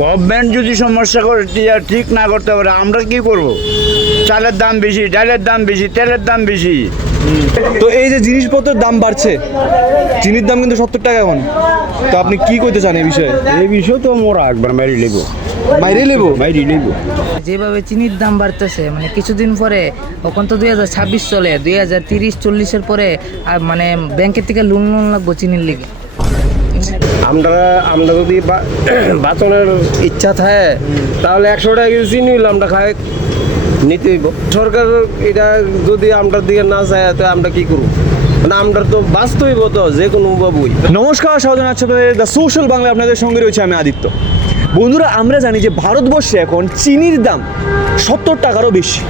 Government যদি সমস্যা করে ঠিক না করতে পারে আমরা কি করব? চালের দাম বেশি, ডালের দাম বেশি, তেলের দাম বেশি। তো এই যে জিনিসপত্রের দাম বাড়ছে, চিনির দাম কিন্তু 70 টাকা এখন। তো আপনি কি করতে চান এই বিষয়ে? এই বিষয় তো মোরা একবার মারি লেবো, বাইরে নেবো। যেভাবে চিনির দাম বাড়তেছে মানে কিছুদিন পরে এখন তো 2026 চলে, 2030-40-এর পরে মানে ব্যাংকের থেকে লোন লাগবো চিনির লিগে। আমরা যদি বাঁচানোর ইচ্ছা থাকে তাহলে 100 টাকা কেজি চিনি হইলে আমরা খাই নিতে হইব। সরকার এটা যদি আমরা দিকে না চায় তো আমরা কি করব? মানে আমরা তো বাঁচতে হইব তো যে কোনো বাবুই। নমস্কার, স্বাগত জানাচ্ছি আপনাদের দ্য সোশ্যাল বাংলা। আপনাদের সঙ্গে রয়েছে আমি আদিত্য। বন্ধুরা, আমরা জানি যে ভারতবর্ষে এখন চিনির দাম 70 টাকারও বেশি,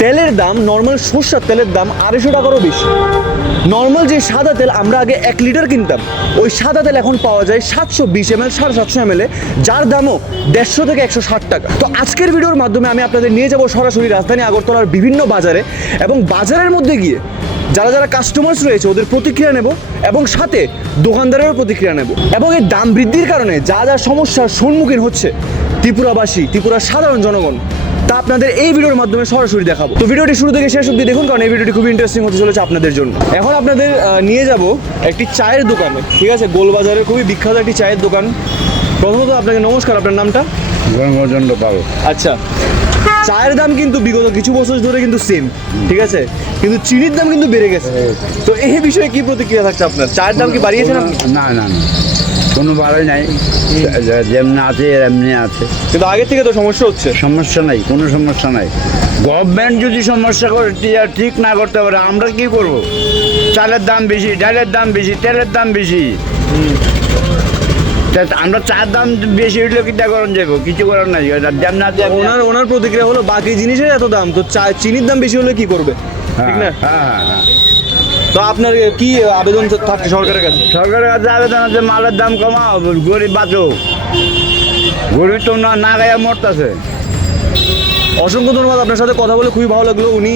তেলের দাম নর্মাল সরষের তেলের দাম 250 টাকারও বেশি। নর্মাল যে সাদা তেল আমরা আগে 1 লিটার কিনতাম, ওই সাদা তেল এখন পাওয়া যায় 720 ml, 750 ml, যার দামও 150 থেকে 160 টাকা। তো আজকের ভিডিওর মাধ্যমে আমি আপনাদের নিয়ে যাব সরাসরি রাজধানী আগরতলার বিভিন্ন বাজারে, এবং বাজারের মধ্যে গিয়ে যারা যারা কাস্টমার্স রয়েছে ওদের প্রতিক্রিয়া নেব, এবং সাথে দোকানদারেরও প্রতিক্রিয়া নেব, এবং এই দাম বৃদ্ধির কারণে যা যা সমস্যার সম্মুখীন হচ্ছে ত্রিপুরাবাসী, ত্রিপুরার সাধারণ জনগণ, তা আপনাদের এই ভিডিওর মাধ্যমে সরাসরি দেখাবো। তো ভিডিওটি শুরু থেকে শেষ অবধি দেখুন, কারণ এই ভিডিওটি খুবই ইন্টারেস্টিং হতে চলেছে আপনাদের জন্য। এখন আপনাদের নিয়ে যাব একটি চায়ের দোকানে, ঠিক আছে? গোলবাজারের খুবই বিখ্যাত একটি চায়ের দোকান। প্রথমত আপনাকে নমস্কার, আপনার নামটা? গণপর্যন্ত পাবো। আচ্ছা, চায়ের দাম কিন্তু বিগত কিছু বছর ধরে কিন্তু সেম, ঠিক আছে, কিন্তু চিনির দাম কিন্তু বেড়ে গেছে। তো এই বিষয়ে কি প্রতিক্রিয়া থাকছে আপনার? চায়ের দাম কি বাড়িয়েছেন আপনি? না না না, কোনো বাড়াই নাই, যেমনি আছে এমনি আছে, কিন্তু আগের থেকে তো সমস্যা হচ্ছে। সমস্যা নাই, কোনো সমস্যা নাই। গভর্নমেন্ট যদি সমস্যা করে ঠিক না করতে পারে আমরা কি করব? চালের দাম বেশি, ডালের দাম বেশি, তেলের দাম বেশি। আমরা চার দাম বেশি হইলে কিটা করার যাবো? কিছু করার নাই। ওনার প্রতিক্রিয়া হলো বাকি জিনিসের এত দাম, তো চিনির দাম বেশি হলে কি করবে, ঠিক না? হ্যাঁ। তো আপনার কি আবেদন থাকছে সরকারের কাছে? সরকারের কাছে আবেদন আছে, মালের দাম কমাও, গরিব বাঁচো। গরিব তো না গায়ে মরতেছে। অসংখ্য ধন্যবাদ, আপনার সাথে কথা বলে খুবই ভালো লাগলো। উনি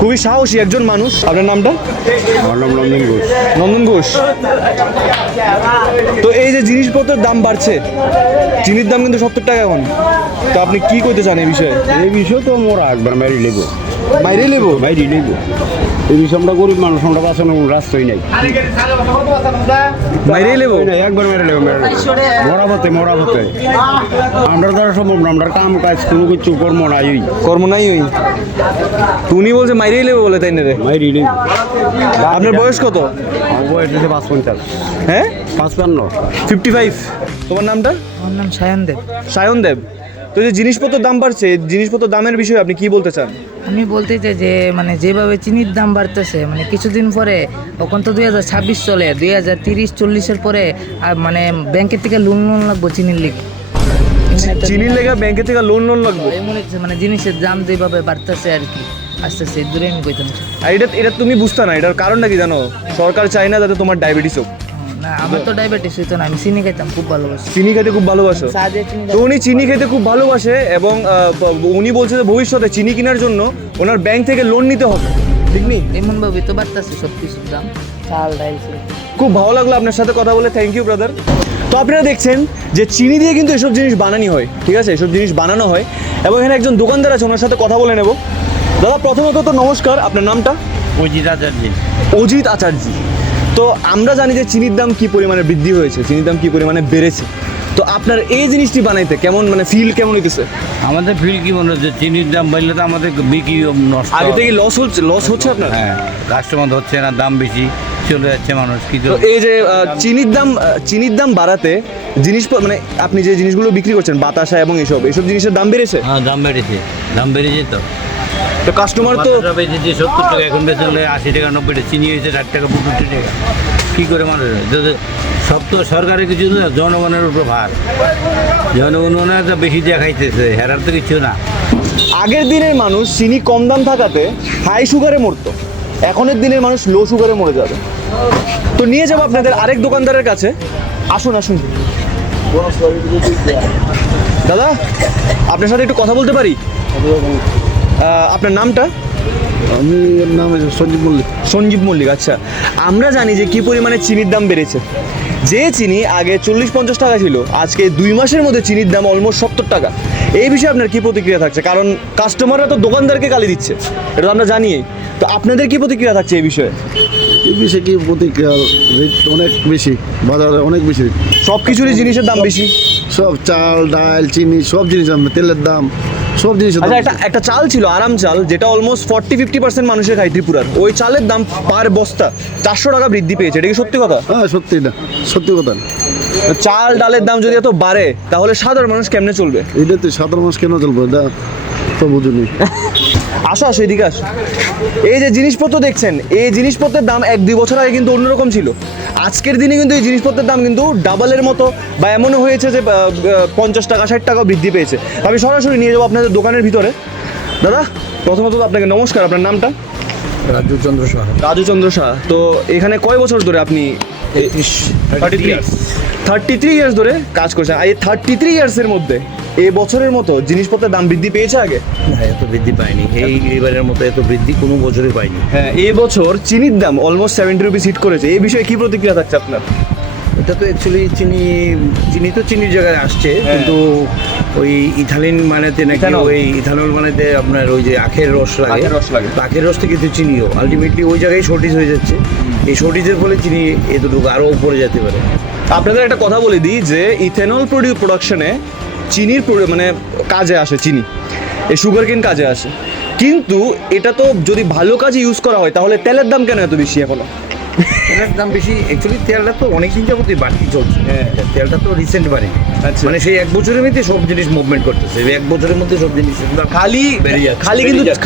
খুবই সাহসী একজন মানুষ। আপনার নামটা? নন্দন ঘোষ। নন্দন ঘোষ। তো এই যে জিনিসপত্রের দাম বাড়ছে, চিনির দাম কিন্তু 70 টাকা এখন। তো আপনি কি করতে চান এই বিষয়ে? এই বিষয় তো মোরা একবার মারি লেবো, বাইরে নেবো। এই বিষয় আমরা গরিব মানুষ, আমরা বাঁচানোর কোনো রাস্তাই নাই। বাইরে নেবো, একবার মেরে লেবো, মরা পথে আমরা দ্বারা সম্ভব না। আমরা কাম কাজ কোনো কিছু কর্ম নাই, কর্ম নাই ওই। তো উনি বলছে মাইরেই নেবো বলে, তাই না রে? মাইরি লেবো। আপনার বয়স কত? বয়স 55। হ্যাঁ, 55। 55। তোমার নামটা? আমার নাম সায়ন দেব। সায়ন দেব। তো যে জিনিসপত্রের দাম বাড়ছে, জিনিসপত্রের দামের বিষয়ে আপনি কি বলতে চান? আমি বলতে চাই যে মানে যেভাবে চিনির দাম বাড়তেছে মানে কিছুদিন পরে এখন তো 2026 চলে, 2030-40-এর পরে মানে ব্যাংকের থেকে লোন লাগবো চিনির লিগে। চিনির লেগে ব্যাংকে থেকে লোন লাগবে? এমন হচ্ছে মানে জিনিসের দাম যেভাবে বাড়তেছে আর কি, আস্তে আস্তে দূরে আমি কইতাম চাই। আর এটা তুমি বুঝতে না, এটার কারণটা কি জানো? সরকার চায় না যাতে তোমার ডায়াবেটিস হোক। না, আমার তো ডায়াবেটিস হইতো না, আমি চিনি খাইতাম খুব ভালোবাসি। চিনি খেতে খুব ভালোবাসো? চা দিয়ে চিনি তো উনি চিনি খেতে খুব ভালোবাসে, এবং উনি বলছে যে ভবিষ্যতে চিনি কেনার জন্য ওনার ব্যাংক থেকে লোন নিতে হবে, ঠিক নেই? এমন ভাবে তো বাড়তেছে সব কিছুর দাম, চাল ডাল। খুব ভালো লাগলো আপনার সাথে কথা বলে, থ্যাংক ইউ ব্রাদার। তো আপনারা দেখছেন যে চিনি দিয়ে কিন্তু এসব জিনিস বানানি হয়, ঠিক আছে, এসব জিনিস বানানো হয়। এবং এখানে একজন দোকানদার আছে, ওনার সাথে কথা বলে নেব। দাদা, প্রথমত তো নমস্কার, আপনার নামটা? অজিত আচার্য। অজিত আচার্য। তো আমরা জানি যে চিনির দাম কি পরিমাণে বৃদ্ধি হয়েছে, চিনির দাম কি পরিমাণে বেড়েছে। তো আপনার এই জিনিসটি বানাইতে কেমন, মানে ফিল কেমন হইতেছে? আমাদের ফিল কি মনে হচ্ছে, চিনির দাম বাড়লে তো আমাদের বিক্রি নষ্ট। আগে থেকে লস হচ্ছে আপনার? হ্যাঁ, কাস্টমার হচ্ছে না, দাম বেশি, চলে যাচ্ছে মানুষ। কিন্তু তো এই যে চিনির দাম বাড়াতে জিনিস, মানে আপনি যে জিনিসগুলো বিক্রি করছেন বাতাসা এবং এসব জিনিসের দাম বেড়েছে? হ্যাঁ, দাম বেড়েছে তো। তো কাস্টমার তো বেঁচেছে 70 টাকা, এখন বেচলে 80 টাকা, 90 টাকা। চিনি হয়েছে 60 টাকা, 65 টাকা। কী করে মানুষ? সব তো সরকারের কিছু না, জনগণের উপর ভার। জনগণ তো বেশি দিয়ে খাইতেছে, হেরার তো কিছু না। আগের দিনের মানুষ চিনি কম দাম থাকাতে হাই সুগারে মরতো, এখনের দিনের মানুষ লো সুগারে মরে যাবে। তো নিয়ে যাবো আপনাদের আরেক দোকানদারের কাছে। আসুন। দাদা, আপনার সাথে একটু কথা বলতে পারি? আপনার নামটা? আমি নাম সঞ্জীব মল্লিক। সঞ্জীব মল্লিক। আচ্ছা, আমরা জানি যে কি পরিমাণে চিনির দাম বেড়েছে, যে চিনি আগে 40-50 টাকা ছিল, আজকে 2 মাসের মধ্যে চিনির দাম অলমোস্ট 70 টাকা। এই বিষয়ে আপনার কি প্রতিক্রিয়া থাকছে? কারণ কাস্টমাররা তো দোকানদারকে গালি দিচ্ছে, এটা তো আমরা জানিই। তো আপনাদের কি প্রতিক্রিয়া থাকছে এই বিষয়ে? এই বিষয়ে কি প্রতিক্রিয়া? রেট অনেক বেশি, বাজারে অনেক বেশি। সব কিছুরই জিনিসের দাম বেশি। সব চাল, ডাল, চিনি সব জিনিস দাম, তেলের দাম, সব জিনিসের দাম আচ্ছা, একটা চাল ছিল আরাম চাল, যেটা অলমোস্ট 40-50% মানুষের খায় ত্রিপুরার, ওই চালের দাম পার বস্তা 400 টাকা বৃদ্ধি পেয়েছে। এটা কি সত্যি কথা? হ্যাঁ, সত্যি না, সত্যি কথা না। তো চাল ডালের দাম যদি এত বাড়ে তাহলে সাধারণ মানুষ কেমনে চলবে? এটাতে সাধারণ মানুষ কেন চলবে? এটা তো বুঝুনি। আসো আসো, এদিকে আসো। এই যে জিনিসপত্র দেখছেন, এই জিনিসপত্রের দাম 1-2 বছর আগে কিন্তু অন্যরকম ছিল। আজকের দিনে কিন্তু এই জিনিসপত্রের দাম কিন্তু ডাবলের মতো, বা এমনও হয়েছে যে 50 টাকা 60 টাকা বৃদ্ধি পেয়েছে। আমি সরাসরি নিয়ে যাবো আপনাদের দোকানের ভিতরে। দাদা, প্রথমত তো আপনাকে নমস্কার, আপনার নামটা? রাজু চন্দ্র সাহা। রাজু চন্দ্র শাহ। তো এখানে কয় বছর ধরে আপনি? 33 ইয়ার্স ধরে কাজ করছেন। আর এই 33 ইয়ার্সের মধ্যে এই বছরের মতো জিনিসপত্রের দাম বৃদ্ধি পেয়েছে আগে? না, এত বৃদ্ধি পায়নি, এইবারের মতো এত বৃদ্ধি কোনো বছরই পাইনি। হ্যাঁ, এই বছর চিনির দাম অলমোস্ট 70 রুপিস হিট করেছে। এই বিষয়ে কি প্রতিক্রিয়া থাকছে আপনার? এটা তো অ্যাকচুয়ালি চিনি তো চিনির জায়গায় আসছে, কিন্তু ওই ইথালিন বানাতে নাকি ইথানল। ওই ইথানল বানাতে আপনার ওই যে আখের রস লাগে, আখের রস লাগে। তো আখের রস থেকে তো চিনিও আলটিমেটলি ওই জায়গায় শর্টেজ হয়ে যাচ্ছে। এই শর্টেজের ফলে চিনি এতটুকু আরও উপরে যেতে পারে। আপনাদের একটা কথা বলে দিই যে ইথেনল প্রোডাকশনে চিনির মানে কাজে আসে চিনি, এই সুগার কেন কাজে আসে। কিন্তু এটা তো যদি ভালো কাজে ইউজ করা হয় তাহলে তেলের দাম কেন এত বেশি এখনো? তেলের দাম বেশি, অ্যাকচুয়ালি তেলটা তো অনেক দিন যাবতই বাড়তি চলছে। হ্যাঁ, তেলটা তো রিসেন্ট বাড়ে, আচ্ছা। মানে সেই 1 বছরের মধ্যে সব জিনিস মুভমেন্ট করতেছে, 1 বছরের মধ্যে সব জিনিস খালি বেড়ে যাচ্ছে,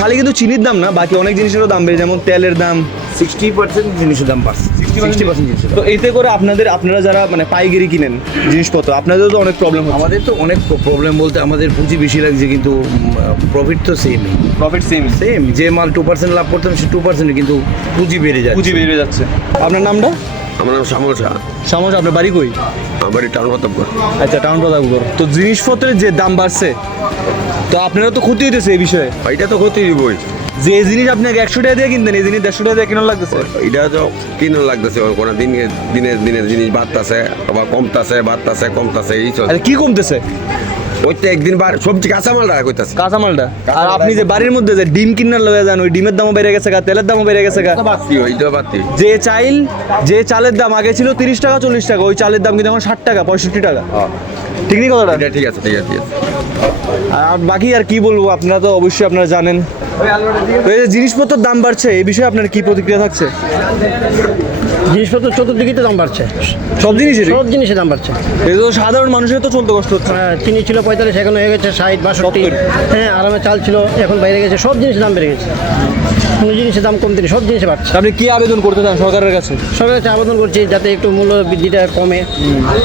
খালি কিন্তু চিনির দাম না, বাকি অনেক জিনিসেরও দাম বেড়ে, যেমন তেলের দাম। 60% জিনিসের দাম বাড়ছে, 60% জিনিসের দাম। তো এতে করে আপনারা যারা মানে পাইকারি কিনেন জিনিসপত্র, আপনাদেরও তো অনেক প্রবলেম হচ্ছে। আমাদের তো অনেক প্রবলেম বলতে আমাদের পুঁজি বেশি লাগছে, কিন্তু প্রফিট তো সেমই, প্রফিট সেম যে মাল 2% লাভ করতাম সে 2%, কিন্তু পুঁজি বেড়ে যায়। পুঁজি বেড়ে যাচ্ছে। আপনার নামটা? আমার নাম সমস্যা, সমস্যা। আপনার বাড়ি কই? আমার বাড়ি টাউন প্রতাপগড়। আচ্ছা, টাউন প্রতাপগড়। তো জিনিসপত্রের যে দাম বাড়ছে, তো আপনারও তো ক্ষতি হইতেছে এই বিষয়ে। এটা তো ক্ষতি বই, যে জিনিস আপনাকে 100 টাকা দিয়ে কিনতেন, এই জিনিস 150 টাকা দিয়ে কেনার লাগতেছে। এটা তো কিনো লাগতেছে, কোনো দিনের জিনিস বাড়তাছে, আবার কমতাছে, বাড়তাছে, কমতাছে, এই চলছে। আচ্ছা, কি কমতেছে? ওই তো একদিন বার সবজি কাঁচামাল রাখা কইতাছে। কাঁচামালটা। আর আপনি যে বাড়ির মধ্যে যে ডিম কিনার লয়ে যান, ওই ডিমের দামও বেড়ে গেছে, তেলের দামও বেড়ে গেছে। বাড়তি ওইটা বাড়তি। যে চালের দাম আগে ছিল 30 টাকা 40 টাকা, ওই চালের দাম কিন্তু এখন 60 টাকা 65 টাকা। ঠিক নেই কথাটা? এটা ঠিক আছে, ঠিক আছে, ঠিক আছে। আর বাকি আর কি বলবো, আপনারা তো অবশ্যই আপনারা জানেন। তো এই যে জিনিসপত্রের দাম বাড়ছে, এই বিষয়ে আপনার কি প্রতিক্রিয়া থাকছে? জিনিসপত্র চতুর্দিকেই তো দাম বাড়ছে, সব জিনিসের সব জিনিসের দাম বাড়ছে। এই তো সাধারণ মানুষের তো চলতে কষ্ট হচ্ছে। চিনি ছিল 45, এখন হয়ে গেছে 60, 62। হ্যাঁ, আরামে চাল ছিল, এখন বাইরে গেছে, সব জিনিসের দাম বেড়ে গেছে। কোনো জিনিসের দাম কমতে নেই, সব জিনিসে বাড়ছে। আপনি কি আবেদন করতে চান সরকারের কাছে? সরকারের কাছে আবেদন করছি যাতে একটু মূল্য বৃদ্ধিটা কমে,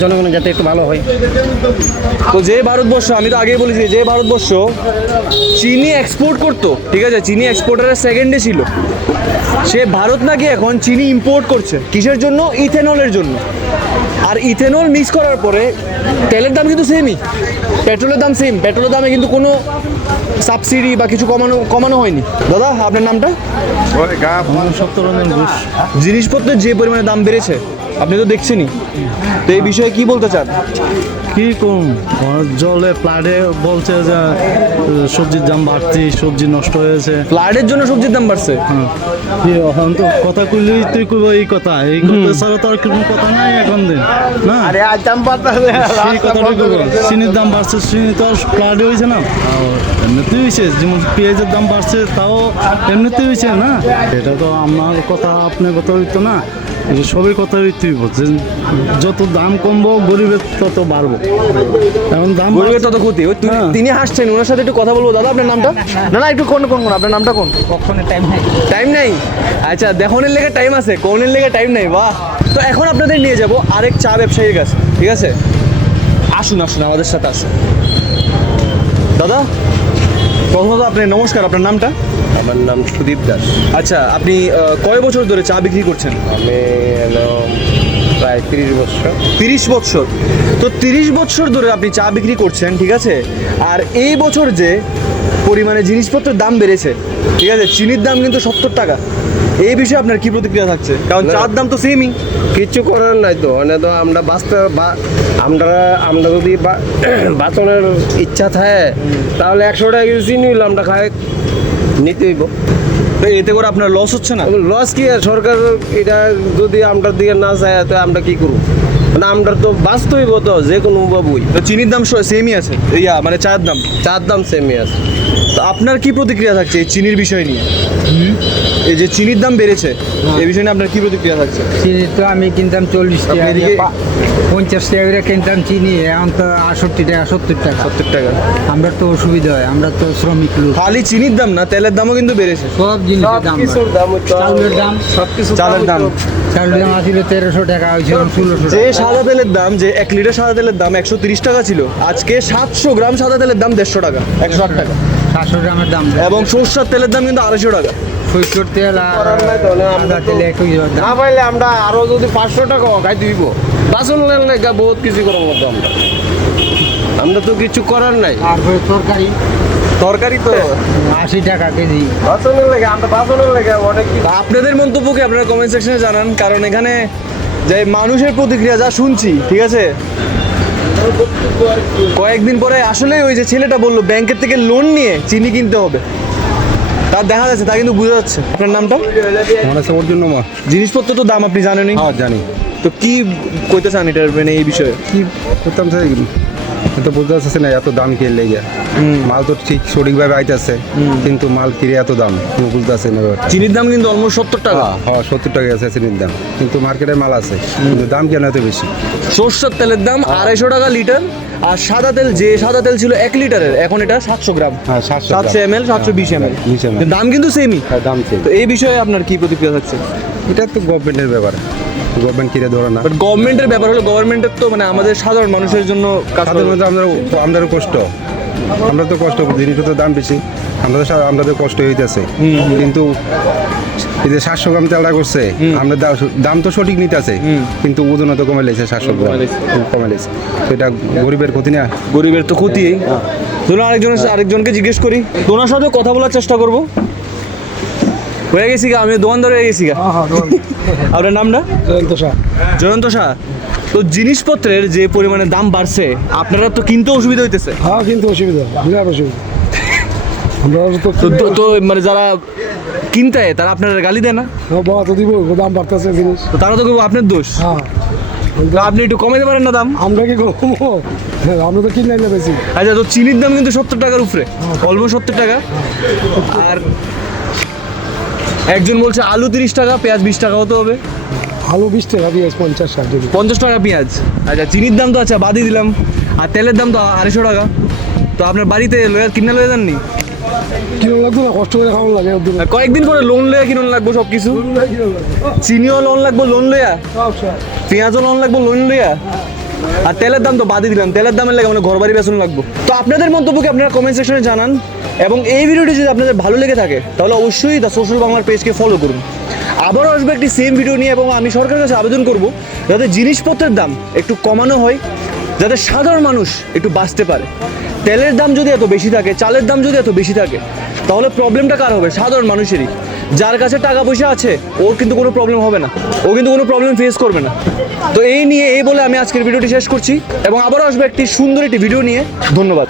জনগণের যাতে একটু ভালো হয়। তো যে ভারতবর্ষ, আমি তো আগেই বলেছি, যে ভারতবর্ষ চিনি এক্সপোর্ট করতো, ঠিক আছে, চিনি এক্সপোর্টারের সেকেন্ডে ছিল, সে ভারত নাকি এখন চিনি ইম্পোর্ট করছে। কিসের জন্য? ইথেনলের জন্য। আর ইথেনল মিক্স করার পরে তেলের দাম কিন্তু সেমই, পেট্রোলের দাম সেম, পেট্রোলের দামে কিন্তু কোনো সাবসিডি বা কিছু কমানো হয়নি। দাদা, আপনার নামটা? সপ্তরঞ্জন ঘোষ। জিনিসপত্রের যে পরিমাণে দাম বেড়েছে আপনি তো দেখছেনই, তো এই বিষয়ে কি বলতে চান? কি কম জলে প্লাডে বলছে যে সবজির দাম বাড়তি, সবজি নষ্ট হয়েছে। ফ্লাডের জন্য সবজির দাম বাড়ছে? হ্যাঁ, এখন তো কথা কইলেই তুই কইব এই কথা ছাড়া তো আর কোনো কথা নাই এখন দিন না। সেই কথাটাই কইব, চিনির দাম বাড়ছে, চিনি তো আর প্লাডে হয়েছে না, এমনিতেই হয়েছে। যেমন পেঁয়াজের দাম বাড়ছে, তাও এমনিতেই হয়েছে না। এটা তো আমার কথা আপনার কথা হইতো না, এটা সবই কথা হইতে হইব যে যত দাম কমবো গরিবের তত বাড়বো। এখন দাম গরিবের তত ক্ষতি। হ্যাঁ। তিনি হাসছেন, ওনার সাথে একটু কথা বলবো। দাদা, আপনার নামটা? না, একটু কোন আপনার নামটা কোন? কখনো টাইম নাই। টাইম নাই? আচ্ছা, দেখনের লেগে টাইম আছে, কোনের লেগে টাইম নাই। বাহ। তো এখন আপনাদের নিয়ে যাব আরেক চা ব্যবসায়ীর কাছে, ঠিক আছে? আসুন আমাদের সাথে আসুন। দাদা, প্রথমত আপনার নমস্কার, আপনার নামটা? আমার নাম সুদীপ দাস। আচ্ছা, আপনি কয় বছর ধরে চা বিক্রি করছেন? আমি প্রায় 30 বছর। 30 বছর। তো 30 বছর ধরে আপনি চা বিক্রি করছেন, ঠিক আছে, আর এই বছর যে পরিমাণে জিনিসপত্রের দাম বেড়েছে, ঠিক আছে, চিনির দাম কিন্তু 70 টাকা, এই বিষয়ে আপনার কি প্রতিক্রিয়া থাকছে? কারণ চার দাম তো সেমই। কিচ্ছু করার নাই তো, মানে তো আমরা বাঁচতে আমরা যদি বাঁচানোর ইচ্ছা থাকে তাহলে 100 টাকা কেজি চিনি হইলো আমরা খাই নিতে হইব। তো এতে করে আপনার লস হচ্ছে না? লস কি, আর সরকার এটা যদি আমরা দিকে না চায় তো আমরা কি করব? মানে আমরা তো বাঁচতে হইব তো যে কোনো বাবুই। তো চিনির দাম সেমই আছে, মানে চায়ের দাম? চার দাম সেমই আছে। তো আপনার কি প্রতিক্রিয়া থাকছে এই চিনির বিষয় নিয়ে? এই যে চিনির দাম বেড়েছে, এই বিষয় নিয়ে আপনার কি প্রতিক্রিয়া থাকছে? চিনি তো আমি কিনতাম 40 টাকা, 50 টাকা করে কিনতাম চিনি, এখন তো 68 টাকা 70 টাকা। 70 টাকা। আমরা তো অসুবিধা হয়, আমরা তো শ্রমিক লোক। খালি চিনির দাম না, তেলের দামও কিন্তু বেড়েছে। সব জিনিসের দাম, কিছুর দাম চাউলের দাম, চালের দাম চাউলের দাম আছিল 1300 টাকা, হয়েছিল 1600 যে টাকা। সাদা তেলের দাম, যে 1 লিটার সাদা তেলের দাম 130 টাকা ছিল, আজকে 700 গ্রাম সাদা তেলের দাম 150 টাকা, 108 টাকা। 700 গ্রামের দাম, এবং সরষের তেলের দাম কিন্তু 250 টাকা। সরষের তেল আর সাদা তেল একই দাম। না পাইলে আমরা আরো যদি 500 টাকা খাই দিব, বাসন লেন না বহুত কিছু করার মতো আমরা তো কিছু করার নাই। তারপরে তরকারি, তরকারি তো 80 টাকা কেজি। বাসনের লেগে আমরা বাসনের লেগে অনেক কিছু। আপনাদের মন্তব্যকে আপনারা কমেন্ট সেকশনে জানান, কারণ এখানে যে মানুষের প্রতিক্রিয়া যা শুনছি, ঠিক আছে, কয়েকদিন পরে আসলে ওই যে ছেলেটা বললো ব্যাংকের থেকে লোন নিয়ে চিনি কিনতে হবে, তার দেখা যাচ্ছে, তা কিন্তু বোঝা যাচ্ছে। আপনার নামটা? আমার আছে ওর জন্য মা। জিনিসপত্র তো দাম আপনি জানেনই। হ্যাঁ জানি। তো কি কইতে চান এটার মানে এই বিষয়ে? কি করতাম স্যার, তো বলতে পারছে না এত দাম কে লেগে, মাল তো ঠিক সঠিকভাবে আইতেছে কিন্তু মাল কিনে এত দাম কোনো বুঝতে পারছে না ব্যাপারটা। চিনির দাম কিন্তু অলমোস্ট 70 টাকা। হ্যাঁ 70 টাকা আছে চিনির দাম, কিন্তু মার্কেটে মাল আছে কিন্তু দাম কেন এত বেশি? সরষের তেলের দাম 250 টাকা লিটার, আর সাদা তেল, যে সাদা তেল ছিল 1 লিটারের, এখন এটা 700 গ্রাম, হ্যাঁ 700 700 ml, 720 ml, 20 ml। দাম কিন্তু সেমই। দাম ঠিক। তো এই বিষয়ে আপনার কি প্রতিক্রিয়া থাকছে? এটা তো গভর্নমেন্টের ব্যাপার, গভর্নমেন্ট কিনে ধরে না। বাট গভর্নমেন্টের ব্যাপার হলো, গভর্নমেন্টের তো মানে আমাদের সাধারণ মানুষের জন্য কাজ তাদের করে। মধ্যে আমাদেরও কষ্ট, আমরা তো কষ্ট, জিনিসের তো দাম বেশি, আমাদের কষ্ট হইতেছে, কিন্তু এই যে 700 গ্রাম তেলটা করছে, আমরা দাম তো সঠিক নিতেছে কিন্তু ওজন তো কমে লেছে, 700 গ্রাম কমে লেছে, তো এটা গরিবের ক্ষতি না? গরিবের তো ক্ষতি। ধরুন আরেকজনকে জিজ্ঞেস করি, তোনার সাথে কথা বলার চেষ্টা করব। হয়ে গেছি গা, আমি দোকানদার হয়ে গেছি গা। আপনার নামটা? জয়ন্ত শাহ। জয়ন্ত শাহ। তো জিনিসপত্রের যে পরিমাণে দাম বাড়ছে, আপনারা তো কিনতে অসুবিধা হইতেছে। হ্যাঁ কিন্তু অসুবিধা, বিরাট অসুবিধা। আমরা তো মানে যারা কিনতে হয় তারা আপনারা গালি দেয় না? বাবা তো দিব, দাম বাড়তেছে জিনিস। তো তারা তো কেউ আপনার দোষ। হ্যাঁ তো আপনি একটু কমাইতে পারেন না দাম? আমরা কি কমবো? আমরা তো কিনে না বেশি। আচ্ছা, তো চিনির দাম কিন্তু 70 টাকার উপরে, অলমোস্ট 70 টাকা। আর একজন বলছে আলু 30 টাকা, পেঁয়াজ 20 টাকা হতে হবে। আলু 20 টাকা, পেঁয়াজ 50-60 টাকা। 50 টাকা পেঁয়াজ। আচ্ছা, চিনির দাম তো আচ্ছা বাদই দিলাম, আর তেলের দাম তো 250 টাকা। তো আপনার বাড়িতে কিনে লয়ে যাননি? কিনো লাগতো না, কষ্ট করে খাওয়ানো লাগে। আর কয়েকদিন পরে লোন লইয়া কিনুন লাগবো সব কিছু, চিনিও লোন লাগবো লোন লইয়া, পেঁয়াজও লোন লাগবো লোন লইয়া, আর তেলের দাম তো বাদই দিলাম, তেলের দামের লাগে মানে ঘর বাড়ি বেতন লাগবো। তো আপনাদের মন্তব্যকে আপনারা কমেন্ট সেকশনে জানান, এবং এই ভিডিওটি যদি আপনাদের ভালো লেগে থাকে তাহলে অবশ্যই দ্য সোশ্যাল বাংলার পেজকে ফলো করুন। আবারও আসবে একটি সেম ভিডিও নিয়ে, এবং আমি সরকারের কাছে আবেদন করব যাতে জিনিসপত্রের দাম একটু কমানো হয়, যাতে সাধারণ মানুষ একটু বাঁচতে পারে। তেলের দাম যদি এত বেশি থাকে, চালের দাম যদি এত বেশি থাকে, তাহলে প্রবলেমটা কার হবে? সাধারণ মানুষেরই। যার কাছে টাকা পয়সা আছে ওর কিন্তু কোনো প্রবলেম হবে না, ও কিন্তু কোনো প্রবলেম ফেস করবে না। তো এই বলে আমি আজকের ভিডিওটি শেষ করছি, এবং আবারও আসবে একটি সুন্দর একটি ভিডিও নিয়ে। ধন্যবাদ।